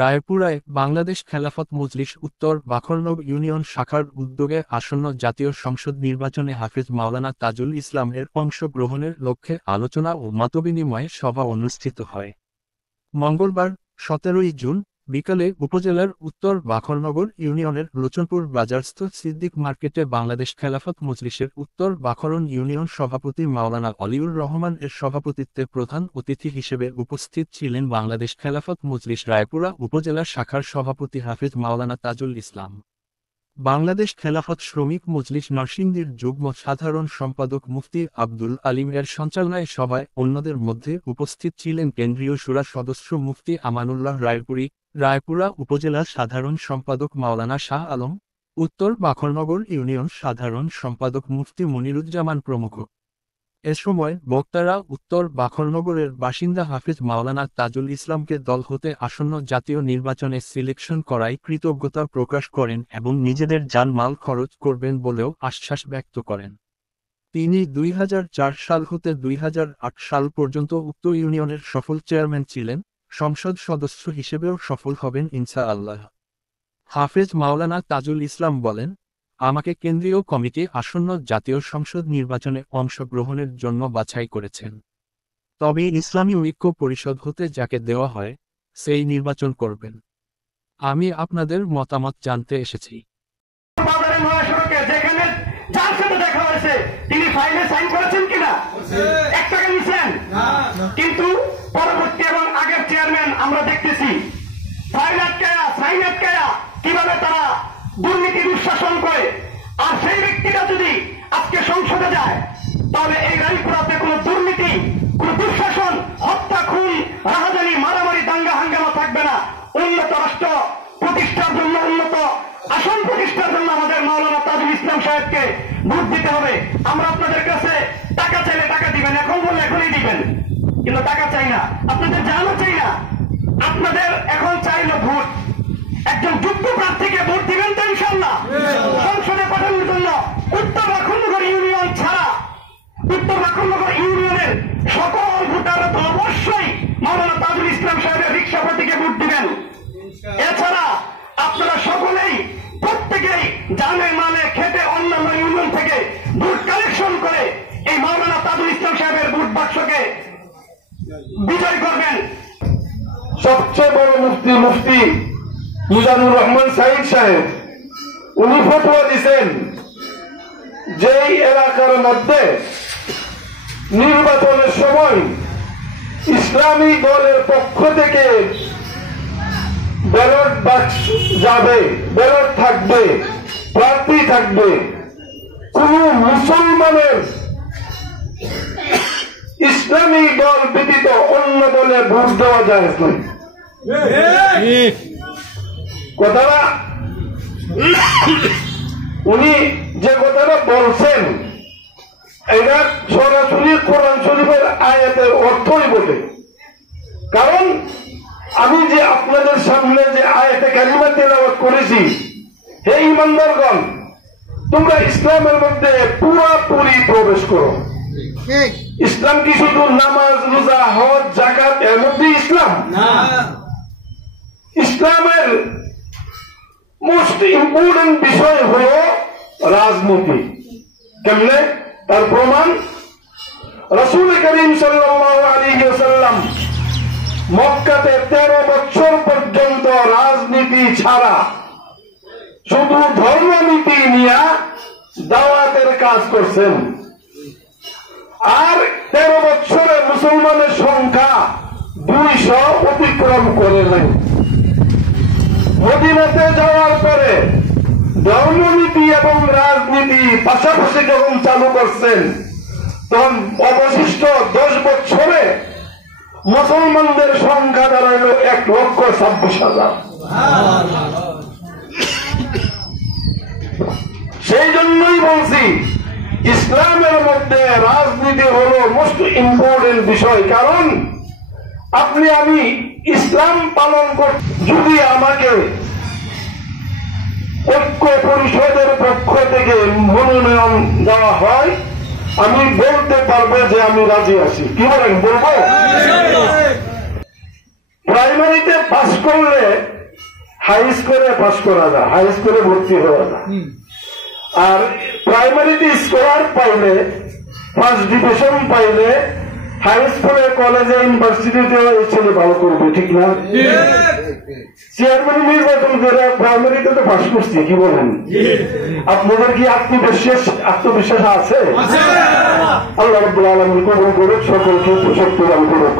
রায়পুরায় বাংলাদেশ খেলাফত মজলিস উত্তর বাখরনগর ইউনিয়ন শাখার উদ্যোগে আসন্ন জাতীয় সংসদ নির্বাচনে হাফিজ মাওলানা তাজুল ইসলামের অংশগ্রহণের লক্ষ্যে আলোচনা ও মতবিনিময় সভা অনুষ্ঠিত হয়। মঙ্গলবার 17 জুন বিকালে উপজেলার উত্তর বাখরনগর ইউনিয়নের লোচনপুর বাজারস্থ সিদ্দিক মার্কেটে বাংলাদেশ খেলাফত মজলিসের উত্তর বাখরন ইউনিয়ন সভাপতি মাওলানা অলিউর রহমান এর সভাপতিত্বে প্রধান অতিথি হিসেবে উপস্থিত ছিলেন বাংলাদেশ খেলাফত মজলিস রায়পুরা উপজেলা শাখার সভাপতি হাফিজ মাওলানা তাজুল ইসলাম। বাংলাদেশ খেলাফত শ্রমিক মজলিস নরসিংদীর যুগ্ম সাধারণ সম্পাদক মুফতি আব্দুল আলিম এর সঞ্চালনায় সভায় অন্যদের মধ্যে উপস্থিত ছিলেন কেন্দ্রীয় শুরা সদস্য মুফতি আমানুল্লাহ রায়পুরী, রায়পুরা উপজেলা সাধারণ সম্পাদক মাওলানা শাহ আলম, উত্তর বাখরনগর ইউনিয়ন সাধারণ সম্পাদক মুফতি মনিরুজ্জামান প্রমুখ। এ সময় বক্তারা উত্তর বাখরনগরের বাসিন্দা হাফিজ মাওলানা তাজুল ইসলামকে দল হতে আসন্ন জাতীয় নির্বাচনে সিলেকশন করায় কৃতজ্ঞতা প্রকাশ করেন এবং নিজেদের জানমাল খরচ করবেন বলেও আশ্বাস ব্যক্ত করেন। তিনি 2004 সাল হতে 2008 সাল পর্যন্ত উক্ত ইউনিয়নের সফল চেয়ারম্যান ছিলেন, সংসদ সদস্য হিসেবেও সফল হবেন ইনশাআল্লাহ। হাফেজ মাওলানা তাজুল ইসলাম বলেন, আমাকে কেন্দ্রীয় কমিটি আসন্ন জাতীয় সংসদ নির্বাচনে অংশগ্রহণের জন্য বাছাই করেছেন। তবে ইসলামী ঐক্য পরিষদ হতে যাকে দেওয়া হয় সেই নির্বাচন করবেন। আমি আপনাদের মতামত জানতে এসেছি। তিনি ফাইলে সাইন করেছেন কিনা? এক টাকা নিছেন? কিন্তু পরবর্তী এবং আগের চেয়ারম্যান আমরা দেখতেছি ফাইল আটকায়া সাইন আটকায়া কিভাবে তারা দুর্নীতি দুঃশাসন করে। আর সেই ব্যক্তিরা যদি আজকে সংসদে যায় তাহলে এই রায়পুরাতে কোনো দুর্নীতি, কোন দুঃশাসন, হত্যা, খুন, রাহাজানি, মারামারি, দাঙ্গা হাঙ্গামা থাকবে না। উন্নত রাষ্ট্র প্রতিষ্ঠার জন্য, উন্নত আসন প্রতিষ্ঠার জন্য আমাদের মাওলানা তাজুল ইসলাম সাহেবকে ভোট দিতে হবে। আমরা আপনাদের কাছে টাকা চাইলে টাকা দিবেন, এখন বললে এখনই দিবেন, কিন্তু টাকা চাই না, আপনাদের জানও চাই না। আপনাদের এখন চাইলো ভোট। একজন যোগ্য প্রার্থীকে ভোট দিবেন তো ইনশাআল্লাহ? সংসদে পাঠানোর জন্য উত্তর বাখরনগর ইউনিয়ন ছাড়া উত্তর বাখরনগর ইউনিয়নের সকল ভোটাররা তো অবশ্যই মাওলানা তাজুল ইসলাম সাহেবের রিক্সা প্রতীকে ভোট দিবেন। এছাড়া আপনারা সকলেই প্রত্যেকেই জানে মালে খেটে অন্যান্য ইউনিয়ন থেকে ভোট কালেকশন করে এই মাওলানা তাজুল ইসলাম সাহেবের ভোট বাক্সকে বিজয় করবেন। সবচেয়ে বড় মুফতি মিজানুর রহমান সাইদ সাহেব উনি ফতোয়া দিয়েছেন যে এলাকার মধ্যে নির্বাচনের সময় ইসলামী দলের পক্ষ থেকে ব্যালট বাক্স যাবে, ব্যালট থাকবে, প্রার্থী থাকবে, কোন মুসলমানের ইসলামী দল ব্যতীত অন্য দলে ভোট দেওয়া যায় না। কথাটা উনি যে কথাটা বলছেন এটা সরাসরি কোরআন শরীফের আয়াতের অর্থই বলে। কারণ আমি যে আপনাদের সামনে যে আয়াতে কালিমা তেলাওয়াত করেছি, হে ঈমানদারগণ, তোমরা ইসলামের মধ্যে পুরোপুরি প্রবেশ করো। ইসলাম কি শুধু নামাজ, রোজা, হজ, যাকাত এর মধ্যে ইসলাম না। ইসলামের মোস্ট ইম্পর্টেন্ট বিষয় হল রাজনীতি। কেমনে? তার প্রমাণ রাসূল করিম সাল্লাল্লাহু আলাইহি ওয়াসাল্লাম মক্কাতে 13 বছর পর্যন্ত রাজনীতি ছাড়া শুধু ধর্মনীতি নিয়ে দাওয়াতের কাজ করছেন। আর 13 বছরে মুসলমানের সংখ্যা 200 অতিক্রম করে নাই। মদিনাতে যাওয়ার পরে ধর্মনীতি এবং রাজনীতি পাশাপাশি যখন চালু করছেন তখন অবশিষ্ট 10 বছরে মুসলমানদের সংখ্যা দাঁড়াইল 1,26,000। সেই জন্যই বলছি ইসলামের মধ্যে রাজনীতি হলো মোস্ট ইম্পর্টেন্ট বিষয়। কারণ আপনি আমি ইসলাম পালন করতে যদি আমাকে ঐক্য পরিষদের পক্ষ থেকে মনোনয়ন দেওয়া হয়, আমি বলতে পারবো যে আমি রাজি আছি। কি বলেন? বলবো। প্রাইমারিতে পাস করলে হাই স্কুলে পাস করা যায়, হাই স্কুলে ভর্তি হওয়া যায়। আর প্রাইমারিতে স্কলার পাইলে, ফার্স্ট ডিভিশন পাইলে হাই স্কুলে, কলেজে, ইউনিভার্সিটিতে এই ছেলে ভালো করবে, ঠিক না? চেয়ারম্যান নির্বাচন করে প্রাইমারিতে তো পাস করছি, কি বলেন? আপনাদের কি আত্মবিশ্বাস আছে? আল্লাহ রাব্বুল আলামিন কবুল করুক, সকলকে শক্তি দান করুক।